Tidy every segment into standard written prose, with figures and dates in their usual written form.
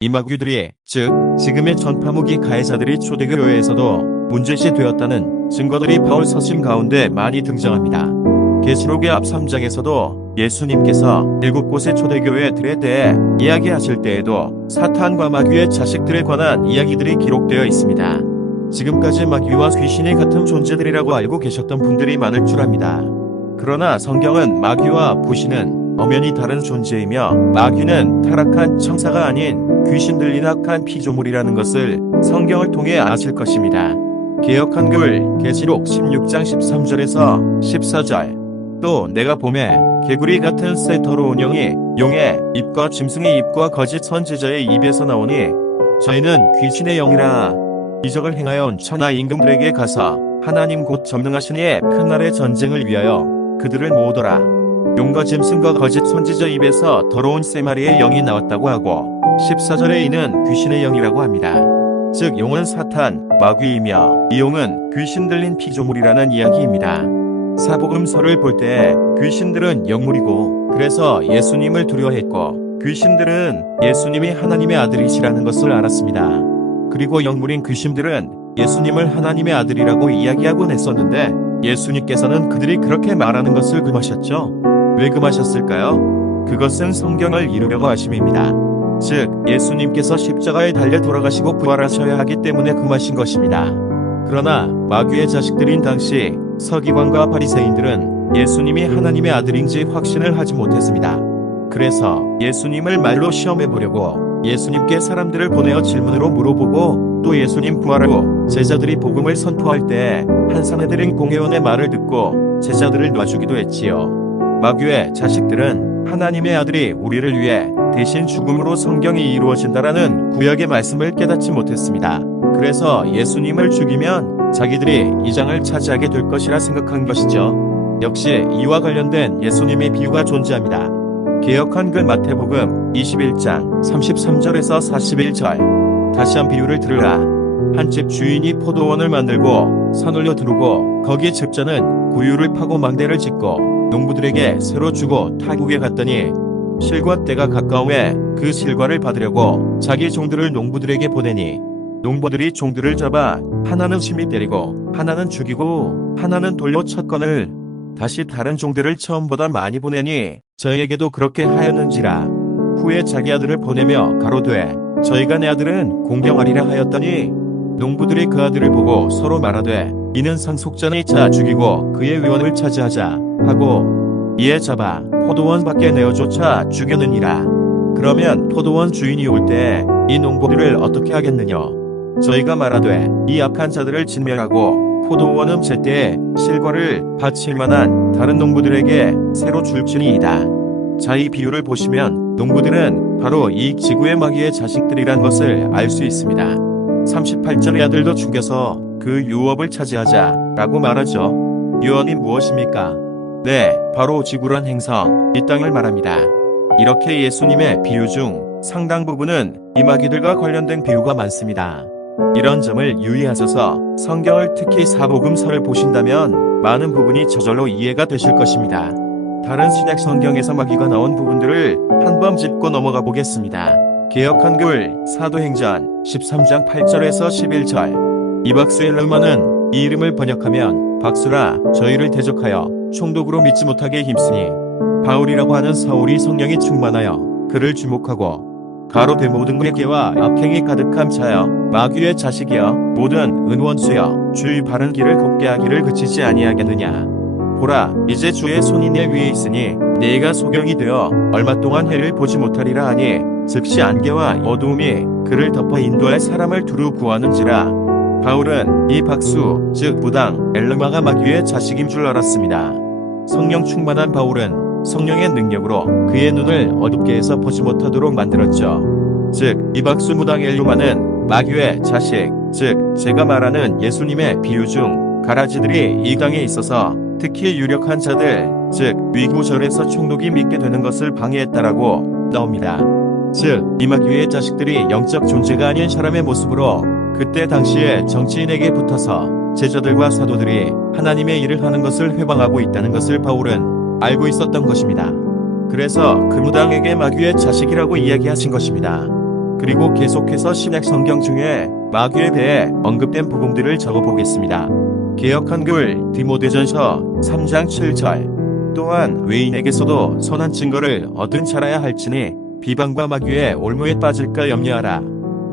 이 마귀들이, 즉 지금의 전파무기 가해자들이 초대교회에서도 문제시되었다는 증거들이 바울 서신 가운데 많이 등장합니다. 계시록의 앞 3장에서도 예수님께서 7곳의 초대교회들에 대해 이야기하실 때에도 사탄과 마귀의 자식들에 관한 이야기들이 기록되어 있습니다. 지금까지 마귀와 귀신이 같은 존재들이라고 알고 계셨던 분들이 많을 줄 압니다. 그러나 성경은 마귀와 귀신은 엄연히 다른 존재이며 마귀는 타락한 천사가 아닌 귀신 들린 악한 피조물이라는 것을 성경을 통해 아실 것입니다. 개역 한글 계시록 16장 13절에서 14절. 또 내가 보매 개구리 같은 새 더러운 영이 용의 입과 짐승의 입과 거짓 선지자의 입에서 나오니 저희는 귀신의 영이라 이적을 행하여 온 천하 임금들에게 가서 하나님 곧 전능하신 이의 큰 날의 전쟁을 위하여 그들을 모으더라. 용과 짐승과 거짓 선지자 입에서 더러운 세 마리의 영이 나왔다고 하고 14절에 이는 귀신의 영이라고 합니다. 즉 용은 사탄, 마귀이며 이 용은 귀신 들린 피조물이라는 이야기입니다. 사복음서를 볼 때 귀신들은 영물이고 그래서 예수님을 두려워했고 귀신들은 예수님이 하나님의 아들이시라는 것을 알았습니다. 그리고 영물인 귀신들은 예수님을 하나님의 아들이라고 이야기하곤 했었는데 예수님께서는 그들이 그렇게 말하는 것을 금하셨죠. 왜 금하셨을까요? 그것은 성경을 이루려고 하심입니다. 즉 예수님께서 십자가에 달려 돌아가시고 부활하셔야 하기 때문에 금하신 것입니다. 그러나 마귀의 자식들인 당시 서기관과 바리새인들은 예수님이 하나님의 아들인지 확신을 하지 못했습니다. 그래서 예수님을 말로 시험해 보려고 예수님께 사람들을 보내어 질문으로 물어보고 또 예수님 부활하고 제자들이 복음을 선포할 때 한 사내들인 공회원의 말을 듣고 제자들을 놔주기도 했지요. 마귀의 자식들은 하나님의 아들이 우리를 위해 대신 죽음으로 성경이 이루어진다라는 구약의 말씀을 깨닫지 못했습니다. 그래서 예수님을 죽이면 자기들이 이 장을 차지하게 될 것이라 생각한 것이죠. 역시 이와 관련된 예수님의 비유가 존재합니다. 개역 한글 마태복음 21장 33절에서 41절. 다시 한 비유를 들으라. 한 집 주인이 포도원을 만들고 산올려 두르고 거기에 집자는 구유를 파고 망대를 짓고 농부들에게 새로 주고 타국에 갔더니 실과 때가 가까움에 그 실과를 받으려고 자기 종들을 농부들에게 보내니 농부들이 종들을 잡아 하나는 심히 때리고 하나는 죽이고 하나는 돌려 쳤거늘 다시 다른 종들을 처음보다 많이 보내니 저희에게도 그렇게 하였는지라. 후에 자기 아들을 보내며 가로되 저희가 내 아들은 공경하리라 하였더니 농부들이 그 아들을 보고 서로 말하되 이는 상속자니 자 죽이고 그의 위원을 차지하자 하고 이에 잡아 포도원 밖에 내어쫓아 죽였느니라. 그러면 포도원 주인이 올 때 이 농부들을 어떻게 하겠느냐? 저희가 말하되 이 악한 자들을 진멸하고 포도원 제때에 실과를 바칠 만한 다른 농부들에게 새로 줄지니이다. 자, 이 비유를 보시면 농부들은 바로 이 지구의 마귀의 자식들이란 것을 알 수 있습니다. 38절의 아들도 죽여서 그 유업을 차지하자 라고 말하죠. 유업이 무엇입니까? 네, 바로 지구란 행성, 이 땅을 말합니다. 이렇게 예수님의 비유 중 상당 부분은 이 마귀들과 관련된 비유가 많습니다. 이런 점을 유의하셔서 성경을 특히 사복음서를 보신다면 많은 부분이 저절로 이해가 되실 것입니다. 다른 신약 성경에서 마귀가 나온 부분들을 한번 짚고 넘어가 보겠습니다. 개역 한글 사도행전 13장 8절에서 11절. 이 박수엘르마는 이 이름을 번역하면 박수라 저희를 대적하여 총독으로 믿지 못하게 힘쓰니 바울이라고 하는 사울이 성령이 충만하여 그를 주목하고 가로되 모든 괴계와 악행이 가득한 자여 마귀의 자식이여 모든 은원수여 주의 바른 길을 곱게 하기를 그치지 아니하겠느냐. 보라 이제 주의 손이 내 위에 있으니 네가 소경이 되어 얼마 동안 해를 보지 못하리라 하니 즉시 안개와 어두움이 그를 덮어 인도할 사람을 두루 구하는지라. 바울은 이 박수 즉 무당 엘르마가 마귀의 자식인 줄 알았습니다. 성령 충만한 바울은 성령의 능력으로 그의 눈을 어둡게 해서 보지 못하도록 만들었죠. 즉 이 박수 무당 엘르마는 마귀의 자식, 즉 제가 말하는 예수님의 비유 중 가라지들이 이 땅에 있어서 특히 유력한 자들, 즉 위구절에서 총독이 믿게 되는 것을 방해했다라고 나옵니다. 즉 이 마귀의 자식들이 영적 존재가 아닌 사람의 모습으로 그때 당시에 정치인에게 붙어서 제자들과 사도들이 하나님의 일을 하는 것을 회방하고 있다는 것을 바울은 알고 있었던 것입니다. 그래서 그 무당에게 마귀의 자식이라고 이야기하신 것입니다. 그리고 계속해서 신약 성경 중에 마귀에 대해 언급된 부분들을 적어보겠습니다. 개역 한글 디모데전서 3장 7절. 또한 외인에게서도 선한 증거를 얻은 자라야 할지니 비방과 마귀의 올무에 빠질까 염려하라.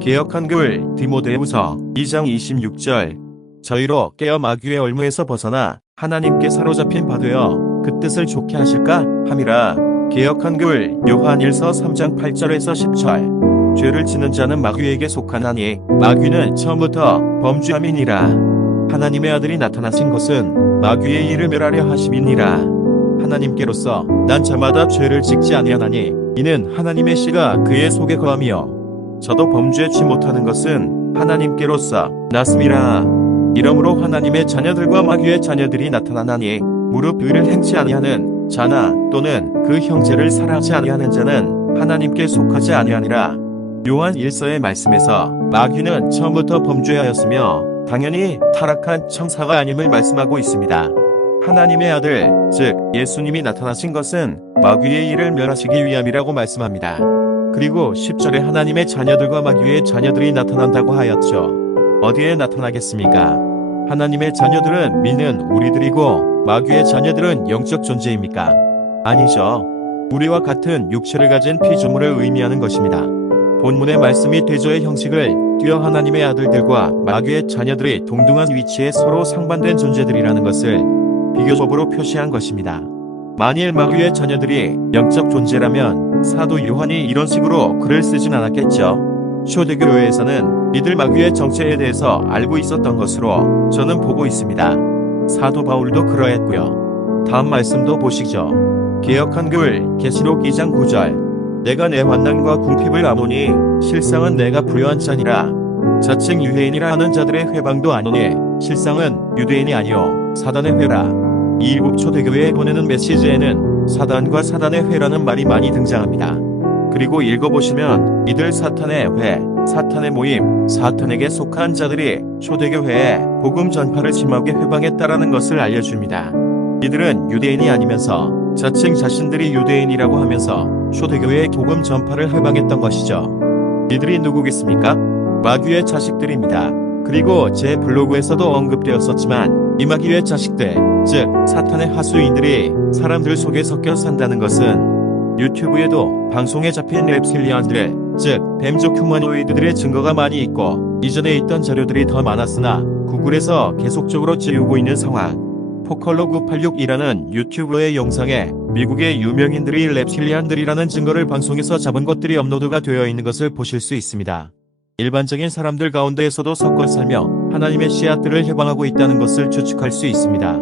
개역 한글 디모데후서 2장 26절. 저희로 깨어 마귀의 올무에서 벗어나 하나님께 사로잡힌 바 되어 그 뜻을 좋게 하실까 함이라. 개역 한글 요한일서 3장 8절에서 10절. 죄를 지는 자는 마귀에게 속하나니 마귀는 처음부터 범죄함이니라. 하나님의 아들이 나타나신 것은 마귀의 일을 멸하려 하심이니라. 하나님께로서 난 자마다 죄를 짓지 아니하나니 이는 하나님의 씨가 그의 속에 거함이요 저도 범죄치 못하는 것은 하나님께로서 났음이라. 이러므로 하나님의 자녀들과 마귀의 자녀들이 나타나나니 무릇 의를 행치 아니하는 자나 또는 그 형제를 사랑하지 아니하는 자는 하나님께 속하지 아니하니라. 요한 1서의 말씀에서 마귀는 처음부터 범죄하였으며 당연히 타락한 천사가 아님을 말씀하고 있습니다. 하나님의 아들, 즉 예수님이 나타나신 것은 마귀의 일을 멸하시기 위함이라고 말씀합니다. 그리고 10절에 하나님의 자녀들과 마귀의 자녀들이 나타난다고 하였죠. 어디에 나타나겠습니까? 하나님의 자녀들은 믿는 우리들이고 마귀의 자녀들은 영적 존재입니까? 아니죠. 우리와 같은 육체를 가진 피조물을 의미하는 것입니다. 본문의 말씀이 대조의 형식을 띄어 하나님의 아들들과 마귀의 자녀들이 동등한 위치에 서로 상반된 존재들이라는 것을 비교법으로 표시한 것입니다. 만일 마귀의 자녀들이 영적 존재라면 사도 요한이 이런 식으로 글을 쓰진 않았겠죠. 초대교회에서는 이들 마귀의 정체에 대해서 알고 있었던 것으로 저는 보고 있습니다. 사도 바울도 그러했고요. 다음 말씀도 보시죠. 개역 한글 계시록 2장 9절. 내가 내 환난과 궁핍을 아노니 실상은 내가 부요한 자니라. 자칭 유대인이라 하는 자들의 회방도 아노니 실상은 유대인이 아니요 사단의 회라. 이 일곱 초대교회에 보내는 메시지에는 사단과 사단의 회라는 말이 많이 등장합니다. 그리고 읽어보시면 이들 사탄의 회, 사탄의 모임, 사탄에게 속한 자들이 초대교회에 복음 전파를 심하게 회방했다라는 것을 알려줍니다. 이들은 유대인이 아니면서 자칭 자신들이 유대인이라고 하면서 초대교회의 복음 전파를 회방했던 것이죠. 이들이 누구겠습니까? 마귀의 자식들입니다. 그리고 제 블로그에서도 언급되었었지만 이 마귀의 자식들, 즉 사탄의 하수인들이 사람들 속에 섞여 산다는 것은 유튜브에도 방송에 잡힌 랩실리안들, 즉 뱀족 휴머노이드들의 증거가 많이 있고 이전에 있던 자료들이 더 많았으나 구글에서 계속적으로 지우고 있는 상황. 포컬로986이라는 유튜브의 영상에 미국의 유명인들이 랩실리안들이라는 증거를 방송에서 잡은 것들이 업로드가 되어 있는 것을 보실 수 있습니다. 일반적인 사람들 가운데에서도 섞어 살며 하나님의 씨앗들을 해방하고 있다는 것을 추측할 수 있습니다.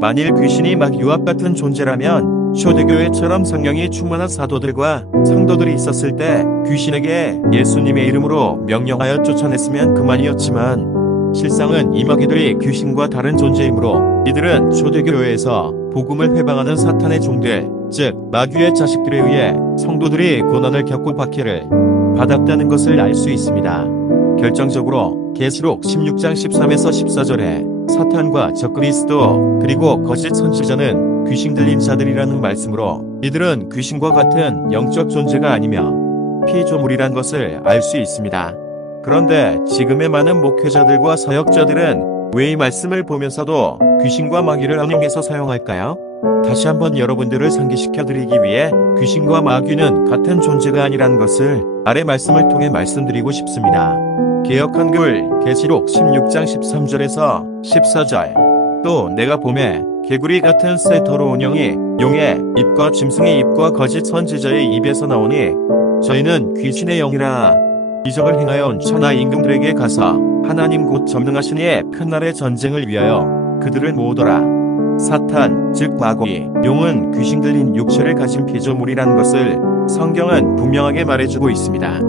만일 귀신이 마귀와 같은 존재라면 초대교회처럼 성령이 충만한 사도들과 성도들이 있었을 때 귀신에게 예수님의 이름으로 명령하여 쫓아냈으면 그만이었지만 실상은 이 마귀들이 귀신과 다른 존재이므로 이들은 초대교회에서 복음을 회방하는 사탄의 종들, 즉 마귀의 자식들에 의해 성도들이 고난을 겪고 박해를 받았다는 것을 알 수 있습니다. 결정적으로 계시록 16장 13에서 14절에 사탄과 적그리스도 그리고 거짓 선지자는 귀신 들린 자들이라는 말씀으로 이들은 귀신과 같은 영적 존재가 아니며 피조물이란 것을 알 수 있습니다. 그런데 지금의 많은 목회자들과 사역자들은 왜 이 말씀을 보면서도 귀신과 마귀를 혼용해서 사용할까요? 다시 한번 여러분들을 상기시켜 드리기 위해 귀신과 마귀는 같은 존재가 아니라는 것을 아래 말씀을 통해 말씀드리고 싶습니다. 개역 한글 계시록 16장 13절에서 14절. 또 내가 봄에 개구리 같은 새 더러운 영이 용의 입과 짐승의 입과 거짓 선지자의 입에서 나오니 저희는 귀신의 영이라 이적을 행하여 온 천하 임금들에게 가서 하나님 곧 전능하신 이의 큰 날의 전쟁을 위하여 그들을 모으더라. 사탄, 즉 마귀, 용은 귀신 들린 육체를 가진 피조물이라는 것을 성경은 분명하게 말해주고 있습니다.